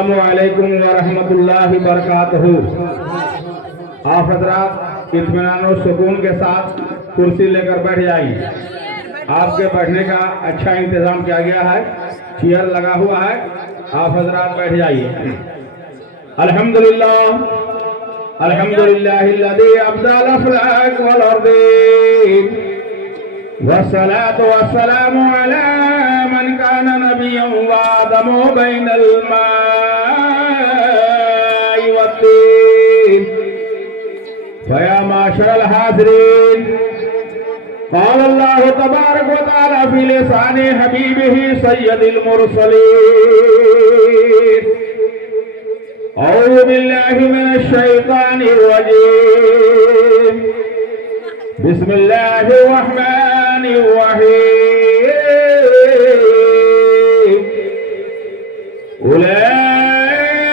السلام علیکم ورحمۃ اللہ وبرکاتہ۔ آپ حضرات اطمینان و سکون کے ساتھ کرسی لے کر بیٹھ جائیے۔ آپ کے بیٹھنے کا اچھا انتظام کیا گیا ہے، چیئر لگا ہوا ہے، آپ حضرات بیٹھ جائیے۔ الحمدللہ الحمدللہ الذی ابدع الافلاک والارضین والصلاة والسلام علی من کان نبیا وآدم بین الماء والطین۔ فیا معاشر الحاضرین، قال اللہ تبارک و تعالی فی لسان حبیبہ سید المرسلین، اعوذ باللہ من الشیطان الرجیم، بسم اللہ الرحمن الرحیم، اولئک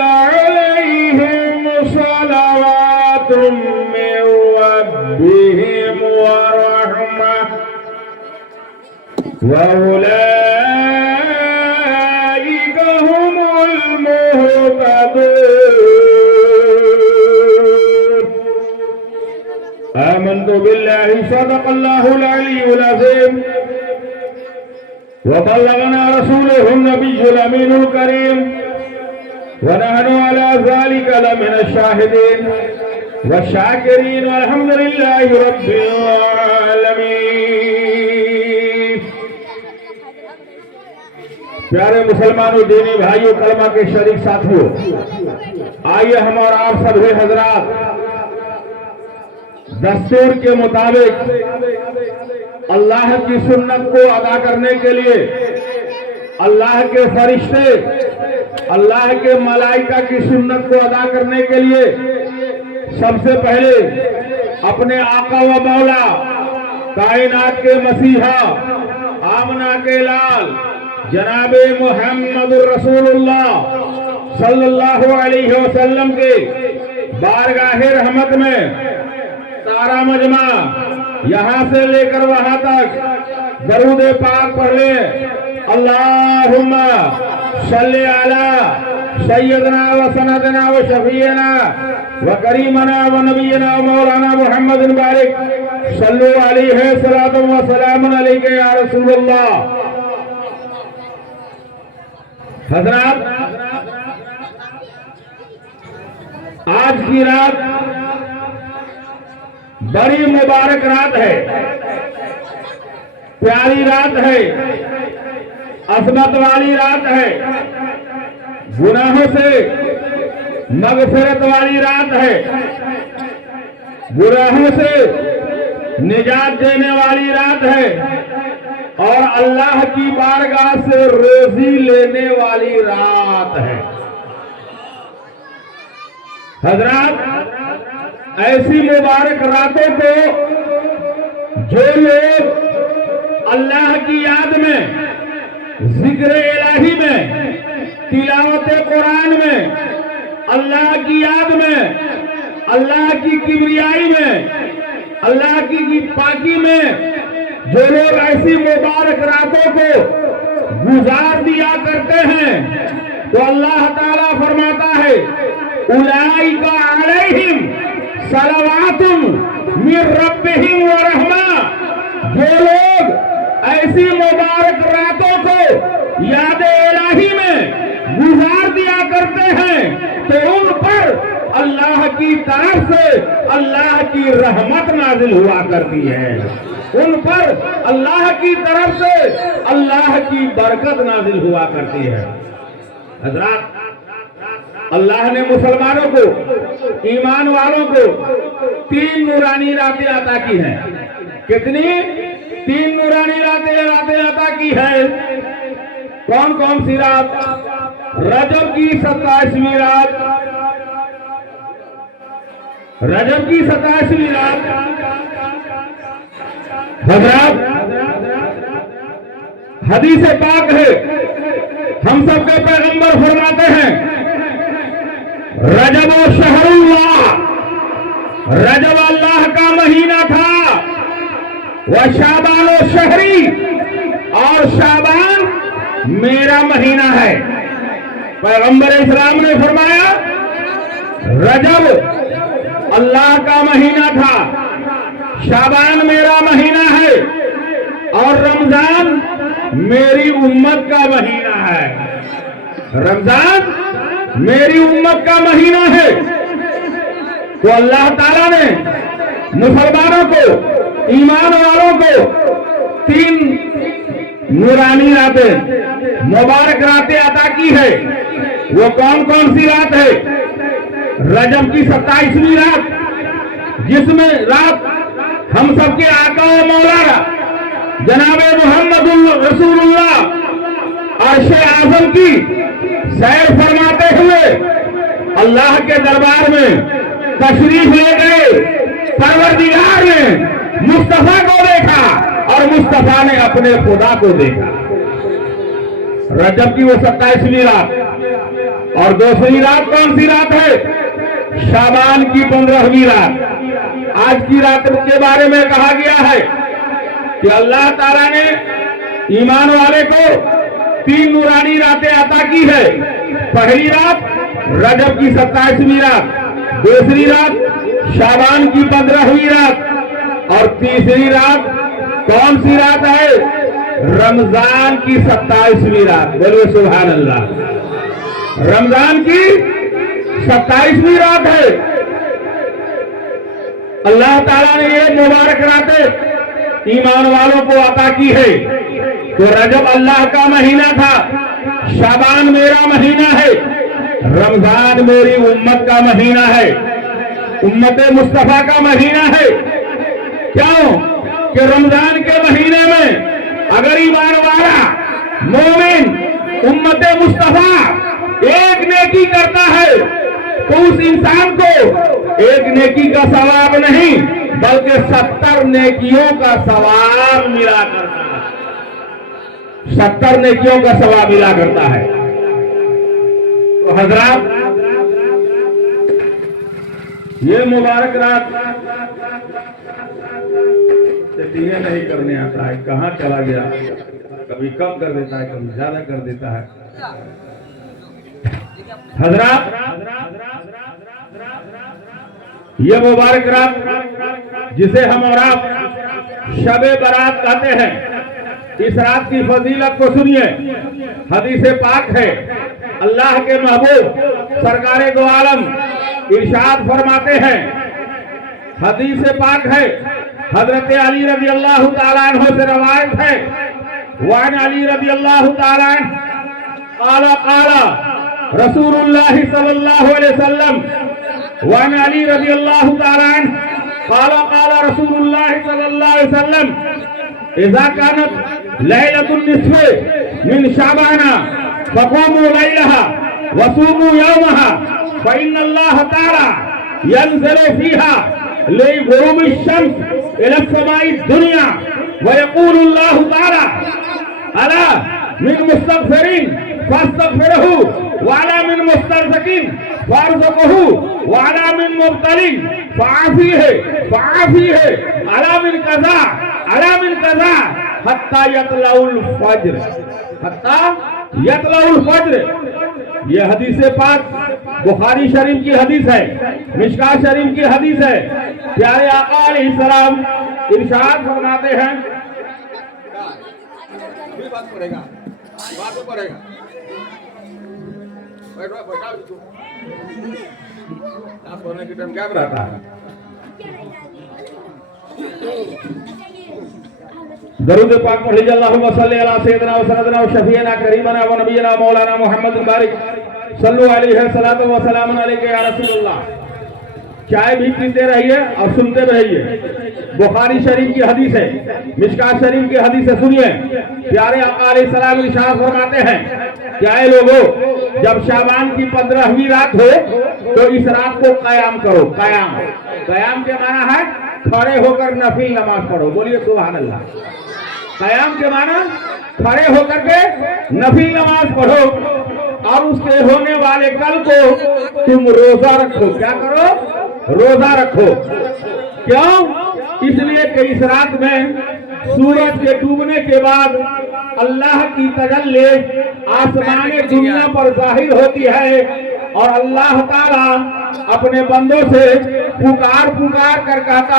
علیہم صلوات من ربہم ورحمہ وأولئك هم المهتدون۔ آمنت بالله صدق الله العلي العظيم وبلغنا رسوله النبي الأمين الكريم ونحن على ذلك لمن الشاهدين والشاكرين والحمد لله رب العالمين۔ پیارے مسلمانوں، دینی بھائیوں، کلمہ کے شریک ساتھیوں، آئیے ہم اور آپ سب حضرات دستور کے مطابق اللہ کی سنت کو ادا کرنے کے لیے اللہ کے فرشتے، اللہ کے ملائکہ کی سنت کو ادا کرنے کے لیے سب سے پہلے اپنے آقا و مولا کائنات کے مسیحا آمنہ کے لال جناب محمد الرسول اللہ صلی اللہ علیہ وسلم کے بارگاہ رحمت میں سارا مجمع یہاں سے لے کر وہاں تک درود پاک پڑھ لے۔ اللہم صلی علی سیدنا و سندنا و شفیعنا و کریمنا و نبینا و مولانا محمد بارک صلو علیہ صلاۃ و سلام علیکہ یا رسول اللہ۔ حضرات، آج کی رات بڑی مبارک رات ہے، پیاری رات ہے، عظمت والی رات ہے، گناہوں سے مغفرت والی رات ہے، گناہوں سے نجات دینے والی رات ہے، اور اللہ کی بارگاہ سے روزی لینے والی رات ہے۔ حضرات، ایسی مبارک راتوں کو جو لوگ اللہ کی یاد میں، ذکر الہی میں، تلاوت قرآن میں، اللہ کی یاد میں، اللہ کی کبریائی میں، اللہ کی پاکی میں جو لوگ ایسی مبارک راتوں کو گزار دیا کرتے ہیں تو اللہ تعالیٰ فرماتا ہے اولئک علیہم صلوات من ربہم ورحمہ۔ جو لوگ ایسی مبارک راتوں کو یاد الہی میں گزار دیا کرتے ہیں تو ان پر اللہ کی طرف سے اللہ کی رحمت نازل ہوا کرتی ہے، ان پر اللہ کی طرف سے اللہ کی برکت نازل ہوا کرتی ہے۔ حضرات، اللہ نے مسلمانوں کو، ایمان والوں کو 3 نورانی راتیں عطا کی ہیں۔ کتنی؟ 3 نورانی راتیں عطا کی ہیں۔ کون کون سی رات؟ رجب کی 27ویں رات، رجب کی 27ویں رات۔ حضرات، حدیث پاک ہے، ہم سب کے پیغمبر فرماتے ہیں رجب و شہر اللہ، رجب اللہ کا مہینہ تھا، وشعبان و شہری، اور شعبان میرا مہینہ ہے۔ पैगंबर इस्लाम ने फरमाया रजब अल्लाह का महीना था, शाबान मेरा महीना है और रमजान मेरी उम्मत का महीना है। रमजान मेरी उम्मत का महीना है। तो अल्लाह ताला ने मुसलमानों को, ईमान वालों को 3 नूरानी रातें, मुबारक रातें अता की है। वो कौन कौन सी रात है? रजब की 27वीं रात, जिसमें रात हम सबके आका व मौला जनाबे मोहम्मद रसूलुल्लाह अर्श आज़म की सैर फरमाते हुए अल्लाह के दरबार में तशरीफ ले गए। परवरदिगार ने मुस्तफा को देखा और मुस्तफा ने अपने खुदा को देखा। रजब की वो 27वीं रात। और दूसरी रात कौन सी रात है? शाबान की 15वीं रात। आज की रात के बारे में कहा गया है कि अल्लाह ताला ने ईमान वाले को 3 नूरानी रातें अता की है। पहली रात रजब की 27वीं रात, दूसरी रात शाबान की 15वीं रात और तीसरी रात कौन सी रात है? रमजान की 27वीं रात। बोलिए सुभान अल्लाह। रमजान की 27वीं रात है। अल्लाह ताला ने ये मुबारक रातें ईमान वालों को अता की है। तो रजब अल्लाह का महीना था, शाबान मेरा महीना है, रमजान मेरी उम्मत का महीना है, उम्मत मुस्तफा का महीना है। क्यों कि रमजान के महीने में अगर ईमान वाला मोमिन उम्मत मुस्तफा एक नेकी करता है तो उस इंसान को एक नेकी का सवाब नहीं बल्कि 70 नेकियों का सवाब मिला करता है। 70 नेकियों का सवाब मिला करता है। तो हजरात, ये मुबारक रात सेटिंग नहीं करने आता है, कहाँ चला गया, कभी कम कर देता है, कभी ज्यादा कर देता है। हजरात, ये मुबारक रात जिसे हम और आप शबे बारात कहते हैं, इस रात की फजीलत को सुनिए। हदीस पाक है, अल्लाह के महबूब सरकारे दो आलम इरशाद फरमाते हैं, हदीस पाक है, हजरत अली रज़ी अल्लाह ताला अन्हु से रवायत है, वान अली रज़ी अल्लाह ताला अन्हु काला रसूलुल्लाह सल्लल्लाहु अलैहि वसल्लम, वान अली रज़ी अल्लाह ताला अन्हु काला रसूलुल्लाह सल्लल्लाहु अलैहि वसल्लम, इज़ा कानत लैलतुन निस्फ़ मिन शाबाना फक़ूमू लैलहा वसूमू यौमहा फ़इन्नल्लाह ताला यंज़िलु फ़ीहा लिग़ुरूबि शम्स इला समाई दुनिया वयक़ूलु अल्लाहु ताला अला मिन मुस्तग़फ़िरीन फस्तग़फ़िरहू वअला मिन मुस्तरज़क़ीन फअरज़क़हू वअला मिन मुब्तलीन फ़आफ़ीह अला मिन कज़ा हत्ता यतलउल फज्र। ये हदीस पाक बुखारी शरीफ की हदीस है, मिशकात शरीफ की हदीस है। प्यारे आका अलैहिस्सलाम इरशाद फरमाते हैं, क्या रहता है दरूद पाक पढ़िए, अल्लाहुम्मा सल्ली अला सय्यिदिना व सनदना व शफीना करीमना व नबीना मौलाना मुहम्मद बारिक सल्लु अलैहि सलातु व सलाम अलैका या रसूलुल्लाह। चाय भी पीते रहिए और सुनते रहिए। बुखारी शरीफ की हदीस है, मिशकात शरीफ की हदीस है, सुनिए। प्यारे आका अलैहिस्सलाम इरशाद फरमाते हैं, क्या लोगों, जब शाबान की 15वीं रात हो तो इस रात को कयाम करो। कयाम के माना है खड़े होकर नफिल नमाज पढ़ो। बोलिए सुभान अल्लाह। कयाम के माना खड़े होकर के नफिल नमाज पढ़ो और उसके होने वाले कल को तुम रोजा रखो। क्या करो? रोजा रखो। क्यों? इसलिए कि इस रात में सूरज के डूबने के बाद अल्लाह की तजल्ली आसमान दुनिया पर जाहिर होती है और अल्लाह ताला अपने बंदों से पुकार पुकार कर कहता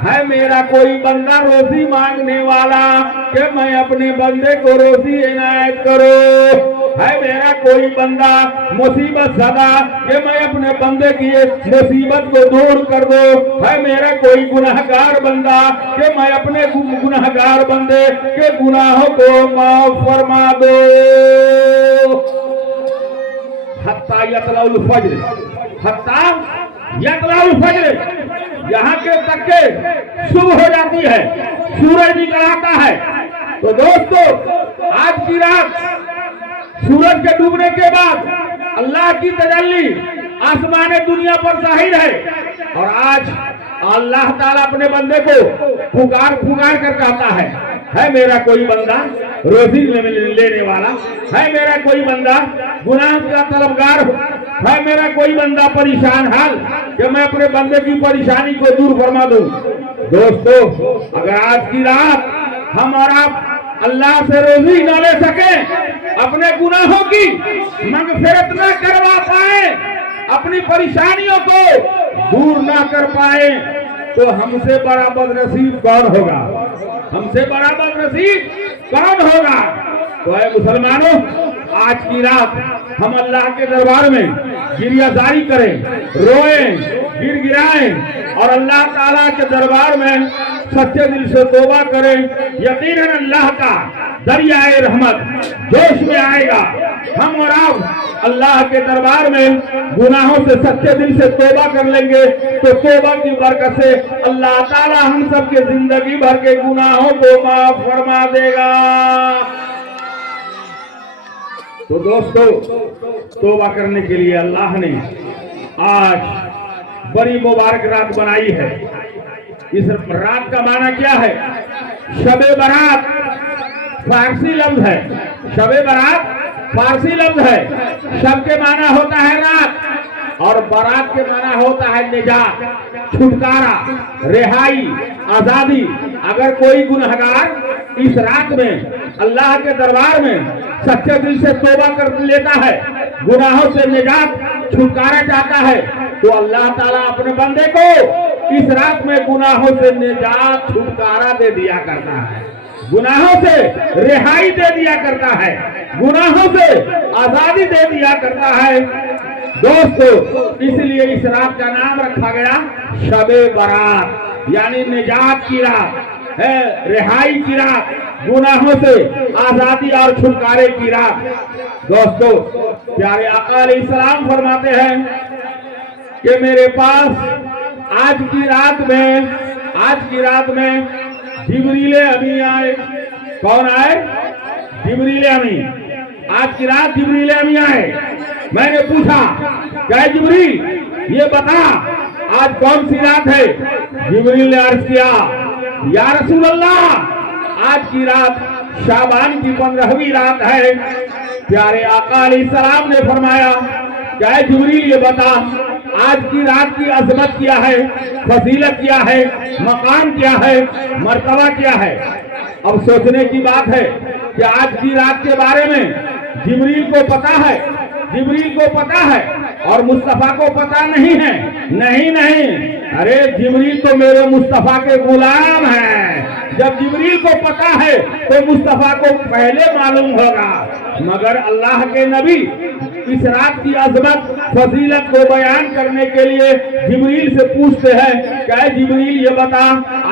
है मेरा कोई बंदा रोजी मांगने वाला कि मैं अपने बंदे को रोजी इनायत करो। है मेरा कोई बंदा मुसीबत ज़दा कि मैं अपने बंदे की मुसीबत को दूर कर दो। है मेरा कोई गुनहगार बंदा कि मैं अपने गुनहगार बंदे के गुनाहों को माफ फरमा दो। हत्ता यतलाउल फज्र, हत्ता यतलाउल फज्र, यहाँ के तक के सुबह हो जाती है, सूरज निकल आता है। तो दोस्तों आज की रात सूरज के डूबने के बाद अल्लाह की तजल्ली आसमान दुनिया पर जाहिर है और आज अल्लाह ताला अपने बंदे को पुकार पुकार कर कहता है मेरा कोई बंदा रोजी लेने वाला, है मेरा कोई बंदा गुनाह का तलबगार, है मेरा कोई बंदा परेशान हाल कि मैं अपने बंदे की परेशानी को दूर फरमा दूं। दोस्तों अगर आज की रात हम और आप अल्लाह से रोजी न ले सके, अपने गुनाहों की मगफिरत न करवा पाए, अपनी परेशानियों को दूर न कर पाए, तो हमसे बड़ा बदनसीब कौन होगा? हमसे बड़ा बदनसीब कौन होगा? तो ऐ मुसलमानों आज की रात हम अल्लाह के दरबार में गिरियाजारी करें, रोएं, गिड़गिड़ाएं और अल्लाह ताला के दरबार में सच्चे दिल से तौबा करें। यकीनन अल्लाह का दरियाए रहमत जोश में आएगा। हम और आप अल्लाह के दरबार में गुनाहों से सच्चे दिल से तौबा कर लेंगे तो तौबा की बरकत से अल्लाह ताला हम सबके जिंदगी भर के गुनाहों को माफ फरमा देगा। तो दोस्तों तौबा करने के लिए अल्लाह ने आज बड़ी मुबारक रात बनाई है। इस रात का माना क्या है? शबे बारात फारसी लफ्ज है, शबे बारात फारसी लफ्ज है। शब के माना होता है रात और बारात के माना होता है निजात, छुटकारा, रिहाई, आजादी। अगर कोई गुनहगार इस रात में अल्लाह के दरबार में सच्चे दिल से तौबा कर लेता है, गुनाहों से निजात छुटकारा चाहता है, तो अल्लाह ताला अपने बंदे को इस रात में गुनाहों से निजात छुटकारा दे दिया करता है, गुनाहों से रिहाई दे दिया करता है, गुनाहों से आजादी दे दिया करता है। दोस्तों इसलिए इस रात का नाम रखा गया शबे बारात, यानी निजात की रात है, रिहाई की रात, गुनाहों से आजादी और छुटकारे की रात। दोस्तों प्यारे आका अलैहिस्सलाम फरमाते हैं कि मेरे पास आज की रात में जिब्रील अमी आए। कौन आए? जिब्रील अमी। आज की रात जिब्रील अमी आए। मैंने पूछा क्या जिब्रील ये बता आज कौन सी रात है? जिब्रील ने अर्ज किया या रसूल अल्लाह आज की रात शाबान की 15वीं रात है। प्यारे आका अलैहिस्सलाम ने फरमाया क्या जिब्रील ये बता आज की रात की अजमत क्या है, फजीलत क्या है, मकाम क्या है, मर्तबा क्या है। अब सोचने की बात है कि आज की रात के बारे में जिब्रील को पता है, जिब्रील को पता है और मुस्तफा को पता नहीं है। नहीं, अरे जिब्रील तो मेरे मुस्तफा के गुलाम हैं। जब जिब्रील को पता है तो मुस्तफा को पहले मालूम होगा। मगर अल्लाह के नबी इस रात की अजमत फजीलत को बयान करने के लिए जिब्रील से पूछते हैं क्या जिब्रील ये बता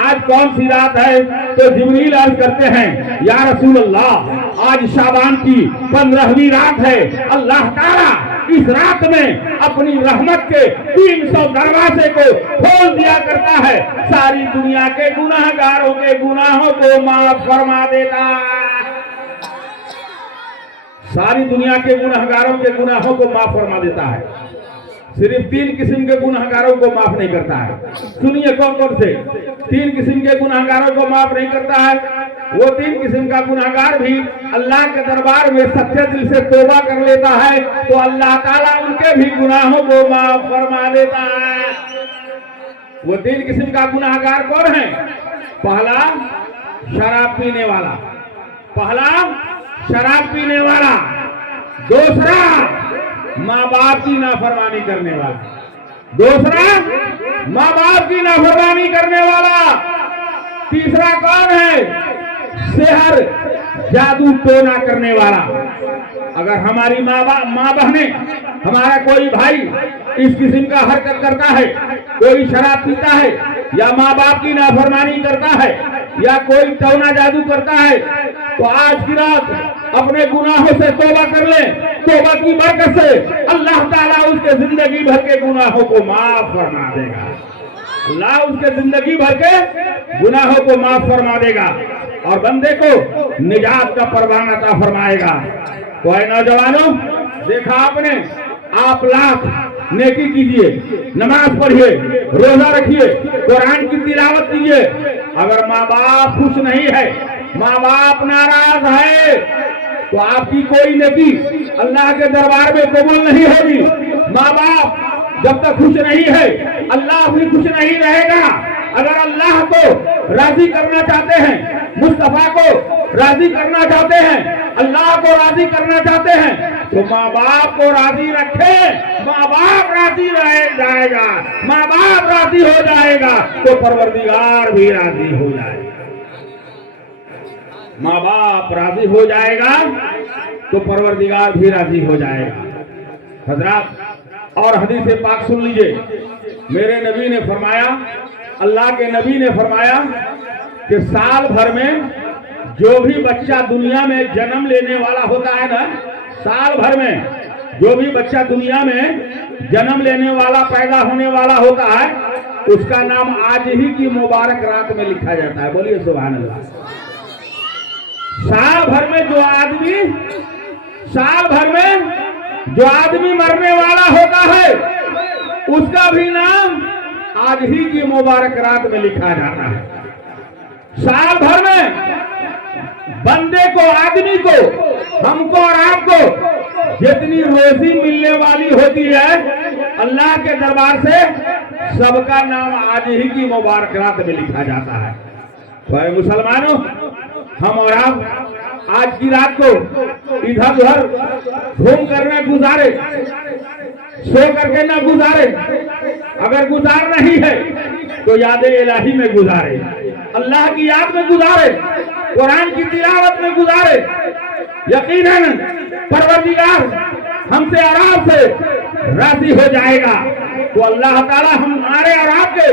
आज कौन सी रात है? तो जिब्रील अर्ज करते हैं या रसूल अल्लाह आज शाबान की 15वीं रात है। अल्लाह ताला इस रात में अपनी रहमत के 300 दरवाजे को खोल दिया करता है, सारी दुनिया के गुनाहगारों के गुनाहों को माफ फरमा देता है। सारी दुनिया के गुनाहगारों के गुनाहों को माफ फरमा देता है, सिर्फ 3 किस्म के गुनाहगारों को माफ नहीं करता है। सुनिए कौन कौन से 3 किस्म के गुनाहगारों को माफ नहीं करता है। वो 3 किस्म का गुनाहगार भी अल्लाह के दरबार में सच्चे दिल से तौबा कर लेता है तो अल्लाह ताला उनके भी गुनाहों को माफ फरमा देता है। वो 3 किस्म का गुनाहगार कौन है? पहला शराब पीने वाला, पहला शराब पीने वाला, दूसरा माँ बाप की नाफरमानी करने वाला, दूसरा माँ बाप की नाफरमानी करने वाला, तीसरा कौन है? सेहर जादू टोना करने वाला। अगर हमारी माँ बहने, हमारा कोई भाई इस किस्म का हरकत करता है, कोई शराब पीता है या माँ बाप की नाफरमानी करता है या कोई टोना जादू करता है, तो आज की रात अपने गुनाहों से तौबा कर ले। तौबा की बरकत से अल्लाह ताला उसके जिंदगी भर के गुनाहों को माफ फरमा देगा। अल्लाह उसके जिंदगी भर के गुनाहों को माफ फरमा देगा और बंदे को निजात का परवाना अता फरमाएगा। तो ऐ नौजवानों, देखा आपने, आप लाख नेकी कीजिए, नमाज पढ़िए, रोजा रखिए, कुरान की तिलावत कीजिए। अगर माँ बाप खुश नहीं है, माँ बाप नाराज है, तो आपकी कोई नेकी अल्लाह के दरबार में कबूल नहीं होगी। माँ बाप जब तक खुश नहीं है, अल्लाह भी खुश नहीं रहेगा। अगर अल्लाह को राजी करना चाहते हैं, मुस्तफा को राजी करना चाहते हैं, अल्लाह को राजी करना चाहते हैं, तो माँ बाप को राजी रखे। माँ बाप राजी रह जाएगा, माँ बाप राजी हो जाएगा तो परवरदिगार भी राजी हो जाएगा। माँ बाप राजी हो जाएगा तो परवरदिगार भी राजी हो जाएगा। हजरात, और हदीस पाक सुन लीजिए। मेरे नबी ने फरमाया, अल्लाह के नबी ने फरमाया कि साल भर में जो भी बच्चा दुनिया में जन्म लेने वाला होता है ना, साल भर में जो भी बच्चा दुनिया में जन्म लेने वाला, पैदा होने वाला होता है, उसका नाम आज ही की मुबारक रात में लिखा जाता है। बोलिए सुभान अल्लाह। साल भर में जो आदमी, साल भर में जो आदमी मरने वाला होता है, उसका भी नाम आज ही की मुबारक रात में लिखा जाता है। साल भर में बंदे को, आदमी को, हमको और आपको जितनी रोजी मिलने वाली होती है अल्लाह के दरबार से, सबका नाम आज ही की मुबारक रात में लिखा जाता है। तो मुसलमानों, हम और आप आज की रात को इधर उधर घूम कर न गुजारे, सो करके न गुजारे। अगर गुजार नहीं है तो याद इलाही में गुजारे, अल्लाह की याद में गुजारे, कुरान की तिलावत में गुजारे। यकीनन परवरदिगार हमसे और आपसे राजी हो जाएगा तो अल्लाह ताला हमारे और आपके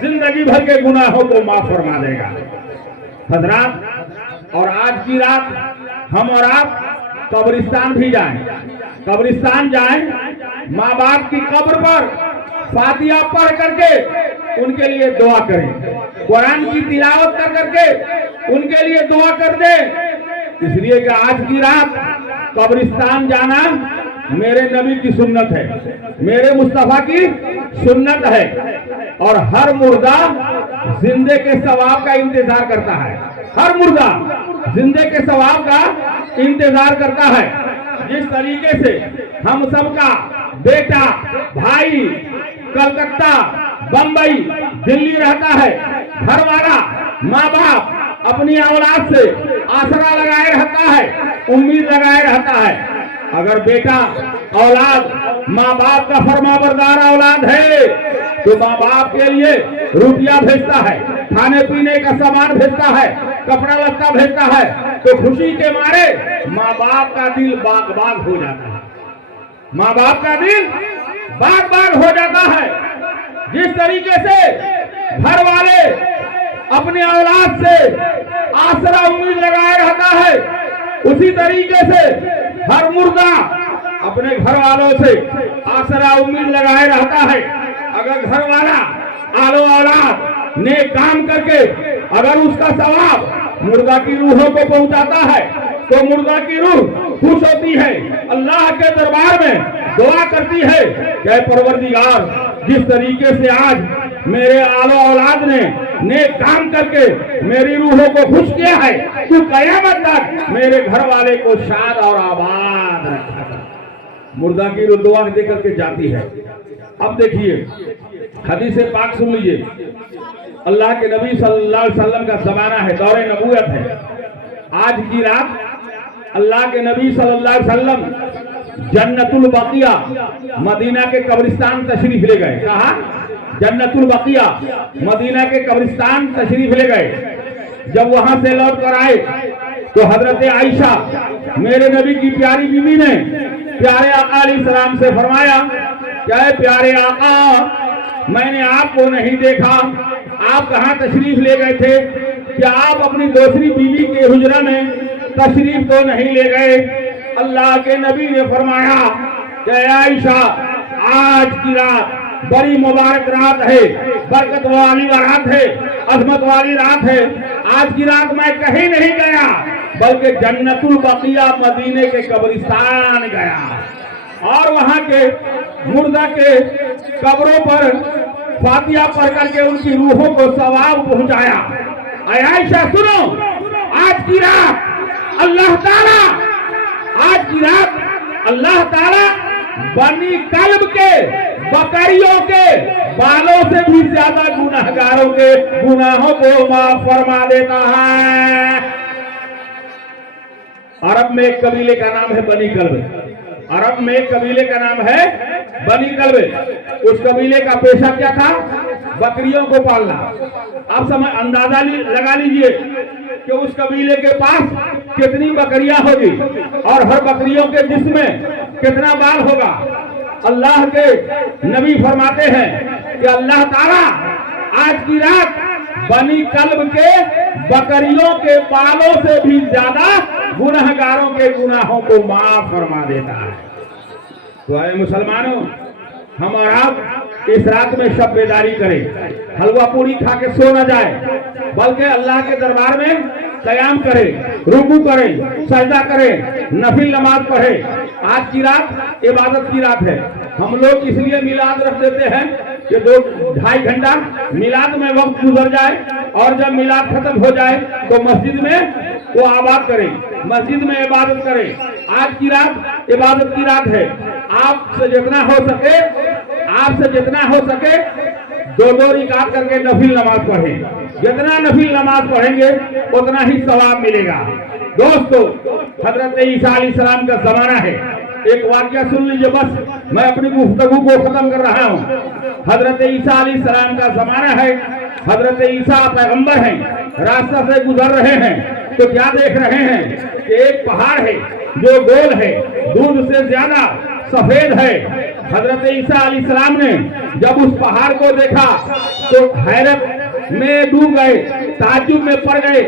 जिंदगी भर के गुनाहों को माफ फरमा देगा। हजरात, और आज की रात हम और आप कब्रिस्तान भी जाएं, कब्रिस्तान जाएं, माँ बाप की कब्र पर फातिहा पढ़ करके उनके लिए दुआ करें, कुरान की तिलावत कर करके उनके लिए दुआ कर दें। इसलिए कि आज की रात कब्रिस्तान जाना मेरे नबी की सुन्नत है, मेरे मुस्तफा की सुन्नत है। और हर मुर्दा जिंदे के सवाब का इंतजार करता है, हर मुर्दा जिंदे के सवाब का इंतजार करता है। जिस तरीके से हम सबका बेटा, भाई कलकत्ता, बंबई, दिल्ली रहता है, घर वाला, माँ बाप अपनी औलाद से आसरा लगाए रहता है, उम्मीद लगाए रहता है। अगर बेटा औलाद माँ बाप का फरमाबरदार औलाद है तो माँ बाप के लिए रुपया भेजता है, खाने पीने का सामान भेजता है, कपड़ा लत्ता भेजता है, तो खुशी के मारे माँ बाप का दिल बाग बाग हो जाता है, माँ बाप का दिल बाग बाग हो जाता है। जिस तरीके से घर वाले अपने औलाद से आसरा उम्मीद लगाए रहता है, उसी तरीके से हर मुर्दा अपने घर वालों से आसरा उम्मीद लगाए रहता है। अगर घर वाला आलो औलाद नेक काम करके अगर उसका सवाब मुर्दा की रूहों को पहुंचाता है तो मुर्दा की रूह खुश होती है, अल्लाह के दरबार में दुआ करती है कि परवरदिगार, जिस तरीके से आज मेरे आलो औलाद ने नेक काम करके मेरी रूहों को खुश किया है, तू कयामत तक मेरे घर वाले को शाद और आबाद रखा। मुर्दा की रूह दुआ दे करके जाती है। अब देखिए हदीस पाक सुन लीजिए। اللہ کے نبی صلی اللہ علیہ وسلم کا زمانہ ہے، دور نبوت ہے۔ آج کی رات اللہ کے نبی صلی اللہ علیہ وسلم جنت البقیہ مدینہ کے قبرستان تشریف لے گئے۔ کہا جنت البقیہ مدینہ کے قبرستان تشریف لے گئے۔ جب وہاں سے لوٹ کر آئے تو حضرت عائشہ میرے نبی کی پیاری بیوی نے پیارے آقا علیہ السلام سے فرمایا کہ اے پیارے آقا، میں نے آپ کو نہیں دیکھا، آپ کہاں تشریف لے گئے تھے؟ کیا آپ اپنی دوسری بیوی کے حجرہ میں تشریف تو نہیں لے گئے؟ اللہ کے نبی نے فرمایا کہ اے عائشہ، آج کی رات بڑی مبارک رات ہے، برکت والی رات ہے، عظمت والی رات ہے۔ آج کی رات میں کہیں نہیں گیا بلکہ جنت البقیہ مدینے کے قبرستان گیا اور وہاں کے مردہ کے قبروں پر فاتحہ پڑھ کر کے ان کی روحوں کو ثواب پہنچایا۔ اے عائشہ سنو، آج کی رات اللہ تعالی بنی کلب کے بکریوں کے بالوں سے بھی زیادہ گناہگاروں کے گناہوں کو معاف فرما دیتا ہے۔ عرب میں ایک قبیلے کا نام ہے بنی کلب۔ عرب میں ایک قبیلے کا نام ہے بنی کلب۔ اس قبیلے کا پیشہ کیا تھا؟ بکریوں کو پالنا۔ آپ اندازہ لگا لیجئے کہ اس قبیلے کے پاس کتنی بکریاں ہوگی اور ہر بکریوں کے جسم میں کتنا بال ہوگا۔ اللہ کے نبی فرماتے ہیں کہ اللہ تعالیٰ آج کی رات بنی کلب کے بکریوں کے بالوں سے بھی زیادہ گناہگاروں کے گناہوں کو معاف فرما دیتا ہے۔ تو اے مسلمانوں، ہم اور آپ اس رات میں شب بیداری کریں، حلوہ پوری کھا کے سو نہ جائے بلکہ اللہ کے دربار میں قیام کریں، رکوع کریں، سجدہ کریں، نفل نماز پڑھیں۔ آج کی رات عبادت کی رات ہے۔ ہم لوگ اس لیے میلاد رکھ دیتے ہیں کہ 2-2.5 گھنٹہ میلاد میں وقت گزر جائے اور جب میلاد ختم ہو جائے تو مسجد میں وہ آباد کریں، مسجد میں عبادت کریں۔ آج کی رات عبادت کی رات ہے۔ آپ سے جتنا ہو سکے 2 رکعت کر کے نفل نماز پڑھیں۔ جتنا نفل نماز پڑھیں گے اتنا ہی ثواب ملے گا۔ دوستو، حضرت عیسیٰ علیہ السلام کا زمانہ ہے۔ ایک واقعہ سن لیجئے، بس میں اپنی گفتگو کو ختم کر رہا ہوں۔ حضرت عیسیٰ علیہ السلام کا زمانہ ہے۔ حضرت عیسیٰ پیغمبر ہیں، راستہ سے گزر رہے ہیں تو کیا دیکھ رہے ہیں کہ ایک پہاڑ ہے جو گول ہے، دودھ سے زیادہ سفید ہے۔ حضرت عیسیٰ علیہ السلام نے جب اس پہاڑ کو دیکھا تو حیرت میں ڈوب گئے، تعجب میں پڑ گئے۔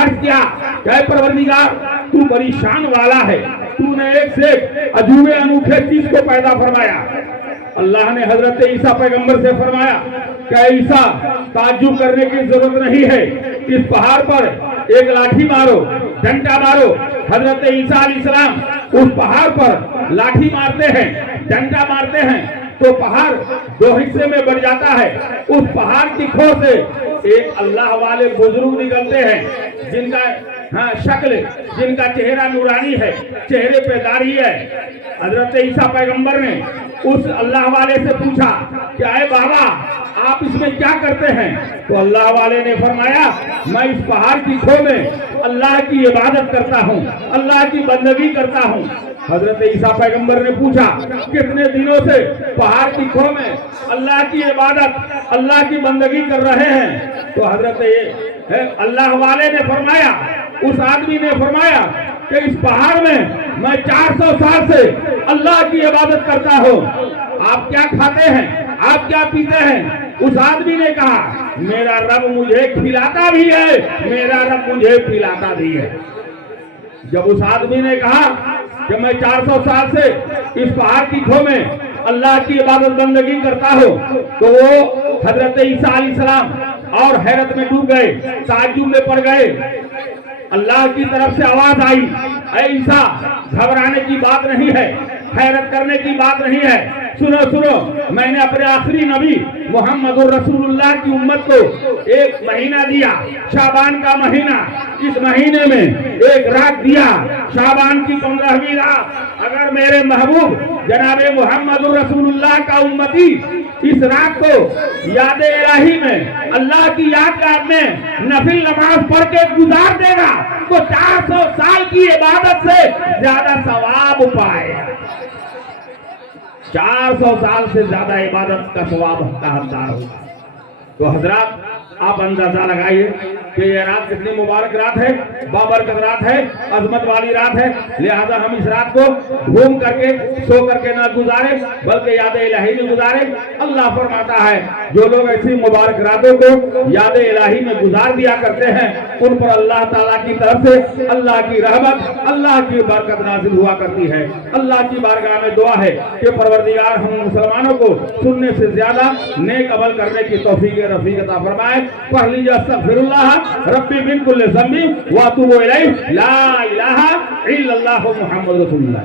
عرض کیا کہ اے پروردگار، تو بڑی شان والا ہے، تو نے ایک سے عجوبے انوکھے چیز کو پیدا فرمایا۔ اللہ نے حضرت عیسیٰ پیغمبر سے فرمایا کہ عیسیٰ، تعجب کرنے کی ضرورت نہیں ہے، اس پہاڑ پر ایک لاٹھی مارو، ڈنڈا مارو۔ حضرت عیسیٰ علیہ السلام اس پہاڑ پر لاٹھی مارتے ہیں، ڈنڈا مارتے ہیں تو پہاڑ 2 حصے میں بڑھ جاتا ہے۔ اس پہاڑ کی کھو سے ایک اللہ والے بزرگ نکلتے ہیں جن کا شکل، جن کا چہرہ نورانی ہے، چہرے پہ داڑھی ہے۔ حضرت عیسیٰ پیغمبر نے اس اللہ والے سے پوچھا کہ اے بابا، آپ اس میں کیا کرتے ہیں؟ تو اللہ والے نے فرمایا، میں اس پہاڑ کی کھو میں اللہ کی عبادت کرتا ہوں، اللہ کی بندگی کرتا ہوں۔ حضرت عیسیٰ پیغمبر نے پوچھا، کتنے دنوں سے پہاڑ کی کھو میں اللہ کی عبادت، اللہ کی بندگی کر رہے ہیں؟ تو حضرت اللہ والے نے فرمایا، اس آدمی نے فرمایا کہ اس پہاڑ میں 400 سال سے اللہ کی عبادت کرتا ہوں۔ آپ کیا کھاتے ہیں؟ آپ کیا پیتے ہیں؟ اس آدمی نے کہا، میرا رب مجھے کھلاتا بھی ہے، میرا رب مجھے پلاتا بھی ہے۔ جب اس آدمی نے کہا کہ میں 400 سال سے اس پہاڑ کی کھو میں اللہ کی عبادت بندگی کرتا ہوں، تو وہ حضرت عیسیٰ علیہ السلام اور حیرت میں ڈوب گئے، تعجب میں پڑ گئے۔ اللہ کی طرف سے آواز آئی، اے عیسیٰ، گھبرانے کی بات نہیں ہے، حیرت کرنے کی بات نہیں ہے. سنو سنو, میں نے اپنے آخری نبی محمد رسول اللہ کی امت کو ایک مہینہ دیا, شعبان کا مہینہ. اس مہینے میں ایک رات دیا, شعبان کی 15ویں رات. اگر میرے محبوب جناب محمد رسول اللہ کا امتی اس رات کو یاد الہی میں, اللہ کی یادگار میں نفل نماز پڑھ کے گزار دے گا تو 400 سال کی عبادت سے زیادہ ثواب پائے. 400 سال سے زیادہ عبادت کا ثواب کا حقدار ہوگا. تو حضرات آپ اندازہ لگائیے کہ یہ رات کتنی مبارک رات ہے, بابرکت رات ہے, عظمت والی رات ہے. لہذا ہم اس رات کو گھوم کر کے سو کر کے نہ گزارے بلکہ یاد الہی میں گزارے. اللہ فرماتا ہے جو لوگ ایسی مبارک راتوں کو یاد الہی میں گزار دیا کرتے ہیں ان پر اللہ تعالیٰ کی طرف سے اللہ کی رحمت, اللہ کی برکت نازل ہوا کرتی ہے. اللہ کی بارگاہ میں دعا ہے کہ پروردگار ہم مسلمانوں کو سننے سے زیادہ نیک عمل کرنے کی توفیق رفیق عطا فرمائے. پڑھ لیجیے استغفر اللہ ربی من کل ذنب واتوب الیہ لا الہ الا اللہ محمد رسول اللہ.